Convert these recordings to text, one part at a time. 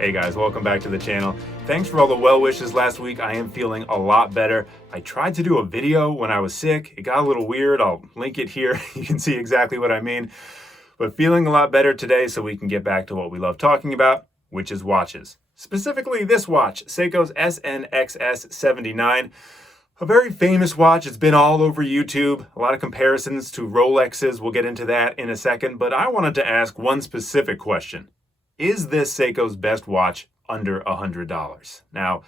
Hey guys, welcome back to the channel. Thanks for all the well wishes last week. I am feeling a lot better. I tried to do a video when I was sick. It got a little weird. I'll link it here. You can see exactly what I mean. But feeling a lot better today so we can get back to what we love talking about, which is watches. Specifically this watch, Seiko's SNXS 79. A very famous watch. It's been all over YouTube. A lot of comparisons to Rolexes. We'll get into that in a second. But I wanted to ask one specific question. Is this Seiko's best watch under $100? Now,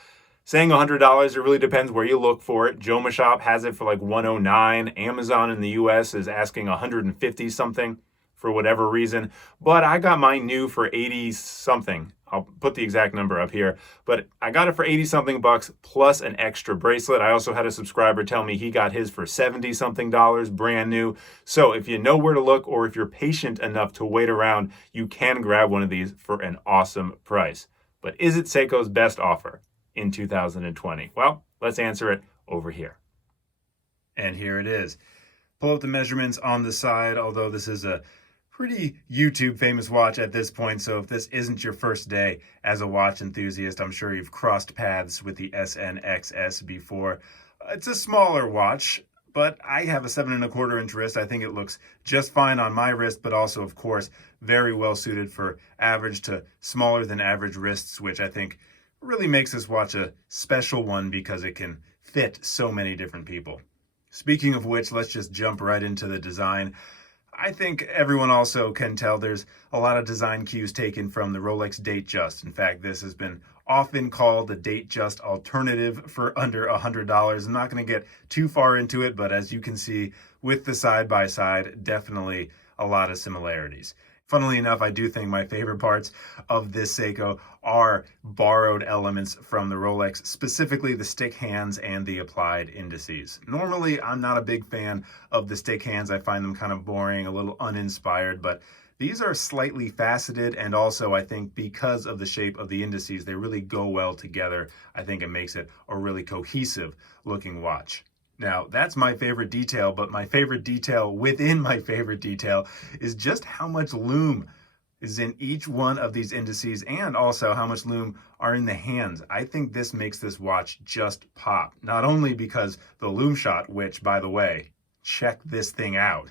saying $100, it really depends where you look for it. Joma Shop has it for like $109. Amazon in the US is asking $150 something for whatever reason. But I got mine new for 80 something. I'll put the exact number up here, but I got it for 80 something bucks plus an extra bracelet. I also had a subscriber tell me he got his for 70 something dollars, brand new. So if you know where to look, or if you're patient enough to wait around, you can grab one of these for an awesome price. But is it Seiko's best offer in 2020? Well, let's answer it over here. And here it is. Pull up the measurements on the side, although this is a pretty YouTube famous watch at this point, so if this isn't your first day as a watch enthusiast, I'm sure you've crossed paths with the SNXS before. It's a smaller watch, but I have a 7¼ inch wrist. I think it looks just fine on my wrist, but also, of course, very well suited for average to smaller than average wrists, which I think really makes this watch a special one because it can fit so many different people. Speaking of which, let's just jump right into the design. I think everyone also can tell there's a lot of design cues taken from the Rolex Datejust. In fact, this has been often called the Datejust alternative for under $100. I'm not going to get too far into it, but as you can see with the side-by-side, definitely a lot of similarities. Funnily enough, I do think my favorite parts of this Seiko are borrowed elements from the Rolex, specifically the stick hands and the applied indices. Normally, I'm not a big fan of the stick hands. I find them kind of boring, a little uninspired, but these are slightly faceted, and also I think because of the shape of the indices, they really go well together. I think it makes it a really cohesive looking watch. Now, that's my favorite detail, but my favorite detail within my favorite detail is just how much lume is in each one of these indices, and also how much lume are in the hands. I think this makes this watch just pop. Not only because the lume shot, which, by the way, check this thing out.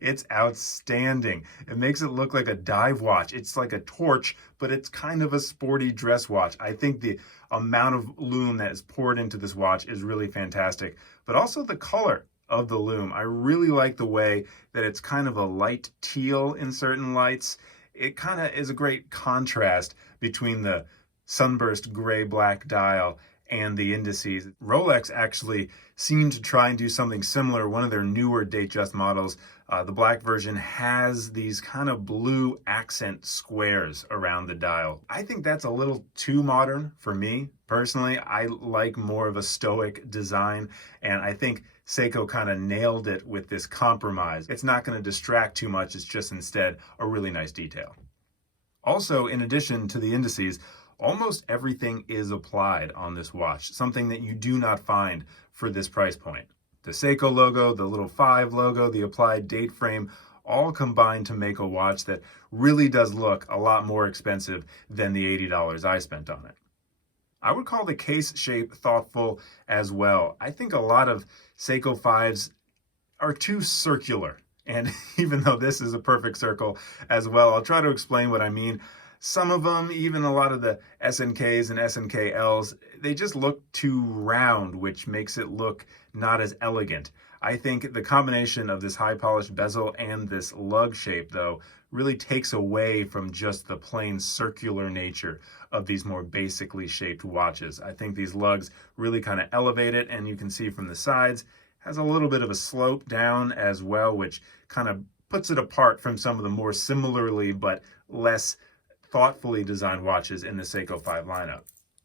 It's outstanding. It makes it look like a dive watch. It's like a torch, but it's kind of a sporty dress watch. I think the amount of lume that is poured into this watch is really fantastic, but also the color of the lume. I really like the way that it's kind of a light teal in certain lights. It kind of is a great contrast between the sunburst gray-black dial and the indices. Rolex actually seemed to try and do something similar. One of their newer Datejust models, the black version, has these kind of blue accent squares around the dial. I think that's a little too modern for me. Personally, I like more of a stoic design, and I think Seiko kind of nailed it with this compromise. It's not going to distract too much. It's just instead a really nice detail. Also, in addition to the indices, almost everything is applied on this watch, something that you do not find for this price point. The Seiko logo, the little 5 logo, the applied date frame, all combined to make a watch that really does look a lot more expensive than the $80 I spent on it. I would call the case shape thoughtful as well. I think a lot of Seiko 5s are too circular, and even though this is a perfect circle as well, I'll try to explain what I mean. Some of them, even a lot of the SNKs and SNKLs, they just look too round, which makes it look not as elegant. I think the combination of this high polished bezel and this lug shape, though, really takes away from just the plain circular nature of these more basically shaped watches. I think these lugs really kind of elevate it, and you can see from the sides, has a little bit of a slope down as well, which kind of puts it apart from some of the more similarly but less thoughtfully designed watches in the Seiko 5 lineup.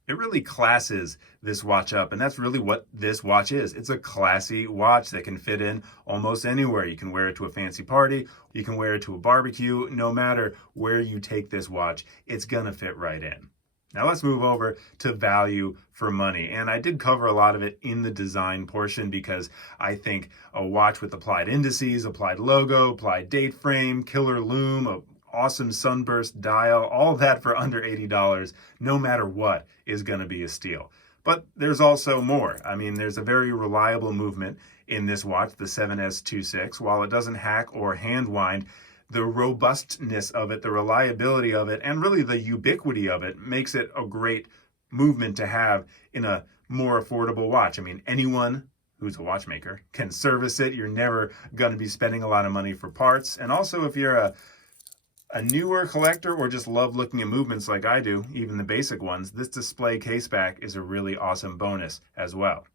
It really classes this watch up, and that's really what this watch is. It's a classy watch that can fit in almost anywhere. You can wear it to a fancy party, you can wear it to a barbecue. No matter where you take this watch, it's gonna fit right in. Now let's move over to value for money. And I did cover a lot of it in the design portion because I think a watch with applied indices, applied logo, applied date frame, killer lume, awesome sunburst dial, all that for under $80, no matter what, is going to be a steal. But there's also more. I mean, there's a very reliable movement in this watch, the 7S26. While it doesn't hack or hand wind, the robustness of it, the reliability of it, and really the ubiquity of it makes it a great movement to have in a more affordable watch. I mean, anyone who's a watchmaker can service it. You're never going to be spending a lot of money for parts. And also, if you're a newer collector or just love looking at movements like I do, even the basic ones, this display case back is a really awesome bonus as well.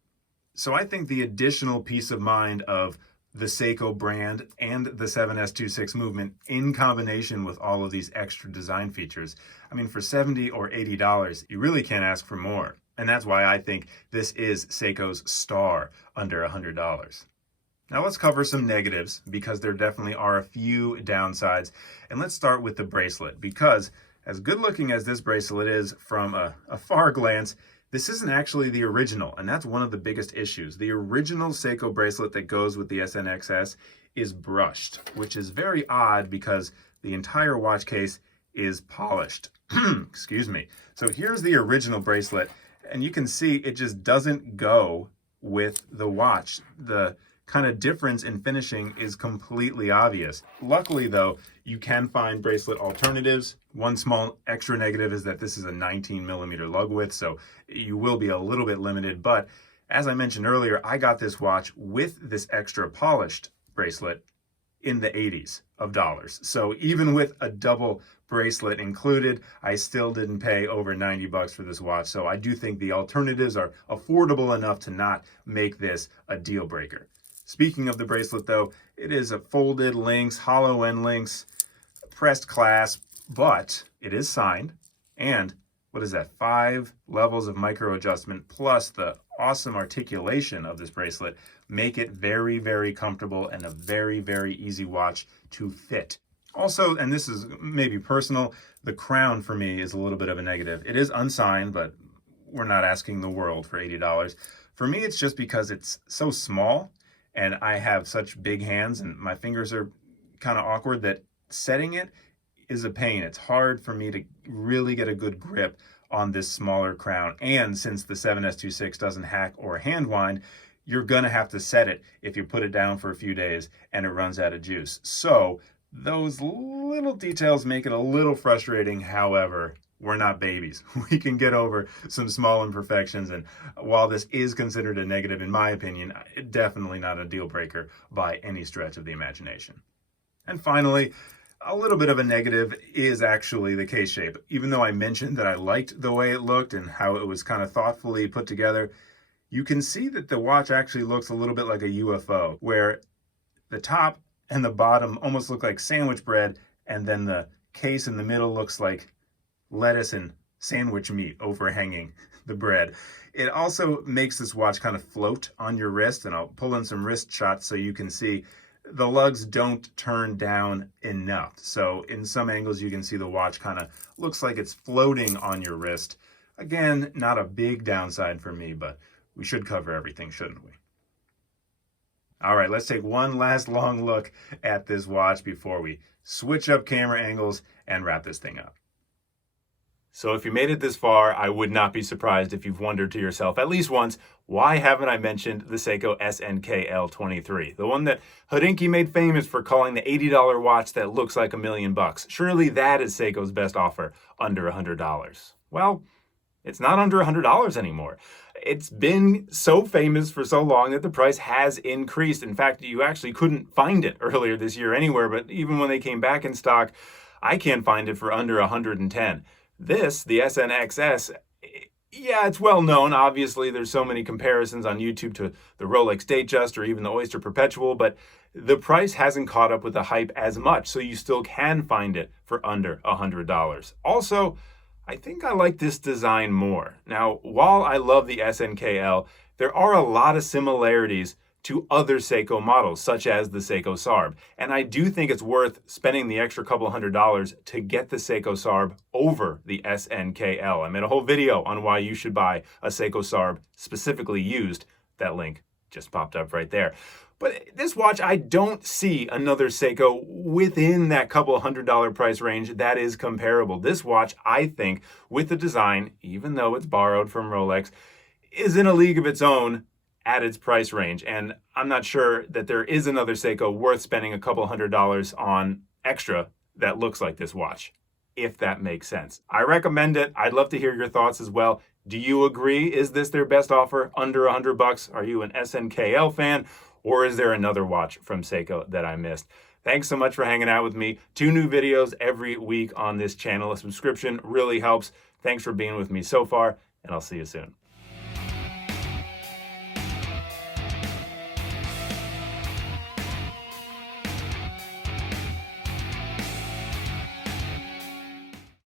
So I think the additional peace of mind of the Seiko brand and the 7S26 movement in combination with all of these extra design features, I mean, for $70 or $80, you really can't ask for more. And that's why I think this is Seiko's star under $100. Now let's cover some negatives, because there definitely are a few downsides. And let's start with the bracelet, because as good looking as this bracelet is from a far glance, this isn't actually the original, and that's one of the biggest issues. The original Seiko bracelet that goes with the SNXS is brushed, which is very odd because the entire watch case is polished. Excuse me. So here's the original bracelet, and you can see it just doesn't go with the watch. The kind of difference in finishing is completely obvious. Luckily though, you can find bracelet alternatives. One small extra negative is that this is a 19mm lug width, so you will be a little bit limited. But as I mentioned earlier, I got this watch with this extra polished bracelet in the 80s of dollars. So even with a double bracelet included, I still didn't pay over 90 bucks for this watch. So I do think the alternatives are affordable enough to not make this a deal breaker. Speaking of the bracelet though, it is a folded links, hollow end links, pressed clasp, but it is signed. And what is that? 5 levels of micro adjustment plus the awesome articulation of this bracelet make it very, very comfortable and a very, very easy watch to fit. Also, and this is maybe personal, the crown for me is a little bit of a negative. It is unsigned, but we're not asking the world for $80. For me, it's just because it's so small and I have such big hands and my fingers are kind of awkward that setting it is a pain. It's hard for me to really get a good grip on this smaller crown. And since the 7S26 doesn't hack or hand wind, you're gonna have to set it if you put it down for a few days and it runs out of juice. So those little details make it a little frustrating. However, we're not babies. We can get over some small imperfections. And while this is considered a negative, in my opinion, definitely not a deal breaker by any stretch of the imagination. And finally, a little bit of a negative is actually the case shape. Even though I mentioned that I liked the way it looked and how it was kind of thoughtfully put together, you can see that the watch actually looks a little bit like a UFO, where the top and the bottom almost look like sandwich bread, and then the case in the middle looks like lettuce and sandwich meat overhanging the bread. It also makes this watch kind of float on your wrist, and I'll pull in some wrist shots so you can see the lugs don't turn down enough. So in some angles you can see the watch kind of looks like it's floating on your wrist. Again, not a big downside for me, but we should cover everything, shouldn't we? All right, let's take one last long look at this watch before we switch up camera angles and wrap this thing up. So if you made it this far, I would not be surprised if you've wondered to yourself at least once, why haven't I mentioned the Seiko SNKL23, the one that Hodinkee made famous for calling the $80 watch that looks like $1 million bucks. Surely that is Seiko's best offer under $100. Well, it's not under $100 anymore. It's been so famous for so long that the price has increased. In fact, you actually couldn't find it earlier this year anywhere, but even when they came back in stock, I can't find it for under $110. This, the SNXS, yeah, it's well known. Obviously, there's so many comparisons on YouTube to the Rolex Datejust or even the Oyster Perpetual, but the price hasn't caught up with the hype as much, so you still can find it for under $100. Also, I think I like this design more. Now, while I love the SNKL, there are a lot of similarities to other Seiko models, such as the Seiko Sarb. And I do think it's worth spending the extra couple $100 to get the Seiko Sarb over the SNKL. I made a whole video on why you should buy a Seiko Sarb specifically used. That link just popped up right there. But this watch, I don't see another Seiko within that couple $100 price range that is comparable. This watch, I think, with the design, even though it's borrowed from Rolex, is in a league of its own at its price range. And I'm not sure that there is another Seiko worth spending a couple $100 on extra that looks like this watch, if that makes sense. I recommend it. I'd love to hear your thoughts as well. Do you agree? Is this their best offer under $100? Are you an SNKL fan? Or is there another watch from Seiko that I missed? Thanks so much for hanging out with me. 2 new videos every week on this channel. A subscription really helps. Thanks for being with me so far, and I'll see you soon.